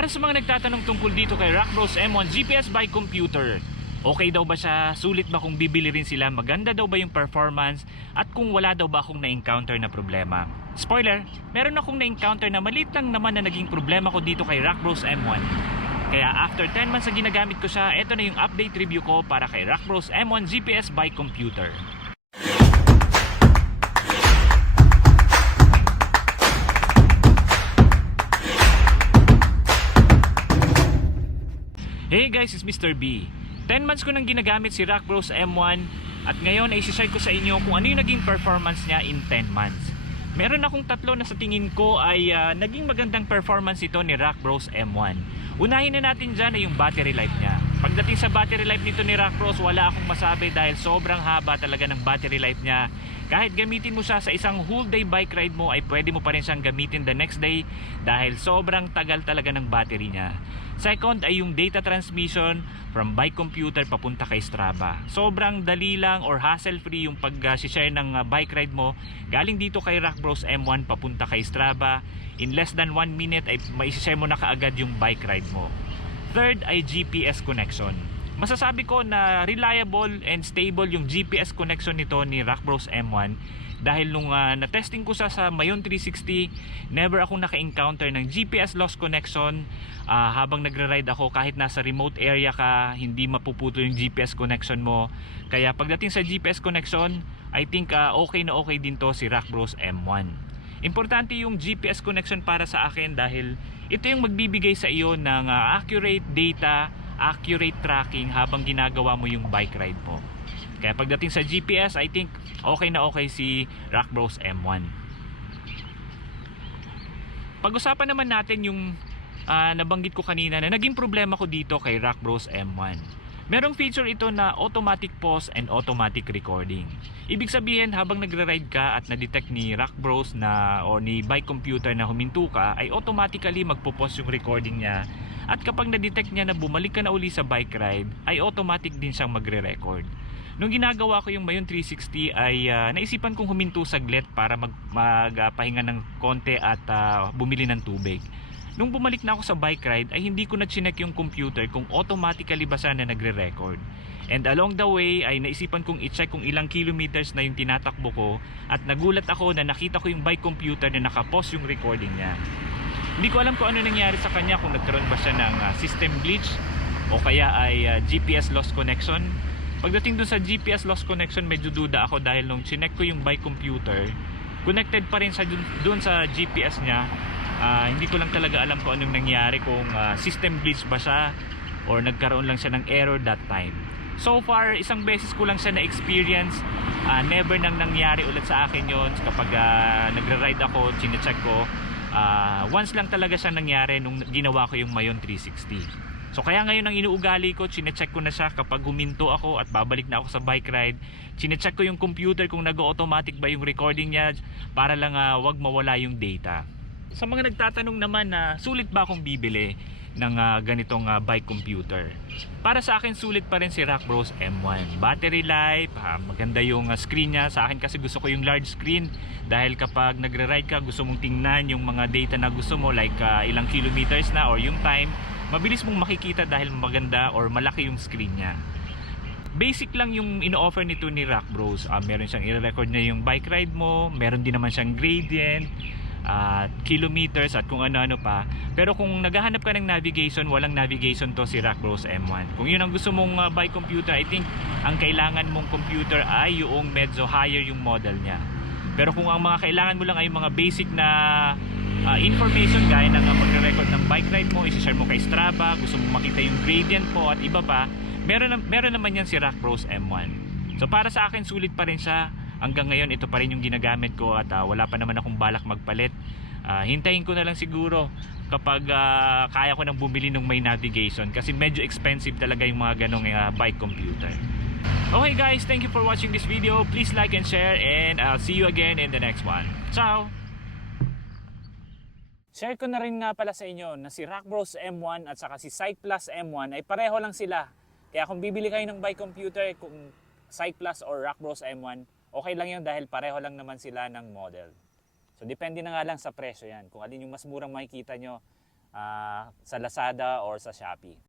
Para sa mga nagtatanong tungkol dito kay Rock Bros M1 GPS by computer, okay daw ba siya? Sulit ba kung bibili rin sila? Maganda daw ba yung performance? At kung wala daw ba akong na-encounter na problema? Spoiler, meron akong na-encounter na maliit lang naman na naging problema ko dito kay Rock Bros M1. Kaya after 10 months na ginagamit ko siya, ito na yung update review ko para kay Rock Bros M1 GPS by computer. Hey guys, it's Mr. B. 10 months ko nang ginagamit si Rock Bros M1 at ngayon ay share ko sa inyo kung ano yung naging performance niya in 10 months. Meron akong tatlo na sa tingin ko ay ah, naging magandang performance ito ni Rock Bros M1. Unahin na natin dyan ay yung battery life niya. Pagdating sa battery life nito ni Rock Bros, wala akong masabi dahil sobrang haba talaga ng battery life niya. Kahit gamitin mo siya sa isang whole day bike ride mo ay pwede mo pa rin siyang gamitin the next day dahil sobrang tagal talaga ng battery niya. Second ay yung data transmission from bike computer papunta kay Strava. Sobrang dali lang or hassle free yung pag-share ng uh, bike ride mo galing dito kay Rock Bros M1 papunta kay Strava. In less than 1 minute ay maisishare mo na kaagad yung bike ride mo. Third ay GPS connection. Masasabi ko na reliable and stable yung GPS connection nito ni Rock Bros M1 dahil nung uh, na-testing ko sa sa Mayon 360, never akong naka-encounter ng GPS loss connection ah, habang nagre-ride ako kahit nasa remote area ka, hindi mapuputo yung GPS connection mo. Kaya pagdating sa GPS connection, I think ah, okay na okay din to si Rock Bros M1. Importante yung GPS connection para sa akin dahil ito yung magbibigay sa iyo ng ah, accurate data, accurate tracking habang ginagawa mo yung bike ride mo. Kaya pagdating sa GPS, I think okay na okay si Rock Bros M1. Pag-usapan naman natin yung ah, nabanggit ko kanina na naging problema ko dito kay Rock Bros M1. Merong feature ito na automatic pause and automatic recording. Ibig sabihin habang nagre-ride ka at na-detect ni Rock Bros na o ni bike computer na huminto ka ay automatically magpo-pause yung recording niya at kapag na-detect niya na bumalik ka na uli sa bike ride ay automatic din siyang magre-record. Nung ginagawa ko yung Mayon 360 ay ah, naisipan kong huminto saglit para mag, magpahinga ng konti at ah, bumili ng tubig. Nung bumalik na ako sa bike ride ay hindi ko na chinek yung computer kung automatically ba sana nagre-record. And along the way ay naisipan kong i-check kung ilang kilometers na yung tinatakbo ko at nagulat ako na nakita ko yung bike computer na nakapos yung recording niya. Hindi ko alam kung ano nangyari sa kanya kung nagkaroon ba siya ng ah, system glitch o kaya ay ah, GPS loss connection. Pagdating dun sa GPS loss connection medyo duda ako dahil nung chinek ko yung bike computer connected pa rin sa dun, dun sa GPS niya Ah, hindi ko lang talaga alam kung anong nangyari kung ah, system glitch ba siya or nagkaroon lang siya ng error that time. So far, isang beses ko lang siya na-experience. Ah, never nang nangyari ulit sa akin yon kapag ah, nagre-ride ako, chinecheck ko. Ah, once lang talaga siya nangyari nung ginawa ko yung Mayon 360. So kaya ngayon ang inuugali ko, chinecheck ko na siya kapag huminto ako at babalik na ako sa bike ride. Chinecheck ko yung computer kung nag-automatic ba yung recording niya para lang ah, wag mawala yung data. Sa mga nagtatanong naman na sulit ba akong bibili ng ah, ganitong ah, bike computer. Para sa akin sulit pa rin si Rock Bros M1. Battery life, ah, maganda yung ah, screen niya. Sa akin kasi gusto ko yung large screen dahil kapag nagre-ride ka gusto mong tingnan yung mga data na gusto mo like ah, ilang kilometers na or yung time, mabilis mong makikita dahil maganda or malaki yung screen niya. Basic lang yung ino-offer nito ni Rock Bros. Ah, meron siyang i-record niya yung bike ride mo, meron din naman siyang gradient, at kilometers at kung ano-ano pa. Pero kung naghahanap ka ng navigation, walang navigation to si Rock Bros M1. Kung yun ang gusto mong uh, buy computer, I think ang kailangan mong computer ay yung medyo higher yung model niya. Pero kung ang mga kailangan mo lang ay mga basic na uh, information gaya ng uh, magre-record ng bike ride mo, isi-share mo kay Strava, gusto mo makita yung gradient mo at iba pa, meron, meron naman yan si Rock Bros M1. So para sa akin sulit pa rin siya hanggang ngayon ito pa rin yung ginagamit ko at ah, wala pa naman akong balak magpalit. Ah, hintayin ko na lang siguro kapag ah, kaya ko nang bumili ng may navigation kasi medyo expensive talaga yung mga ganong ah, bike computer. Okay guys. Thank you for watching this video. Please like and share and I'll see you again in the next one. Ciao! Share ko na rin nga pala sa inyo na si Rock Bros M1 at saka si Sight Plus M1 ay pareho lang sila. Kaya kung bibili kayo ng bike computer, kung Sight Plus or Rock Bros M1, okay lang yun dahil pareho lang naman sila ng model. So depende na nga lang sa presyo yan. Kung alin yung mas murang makikita nyo, ah, sa Lazada or sa Shopee.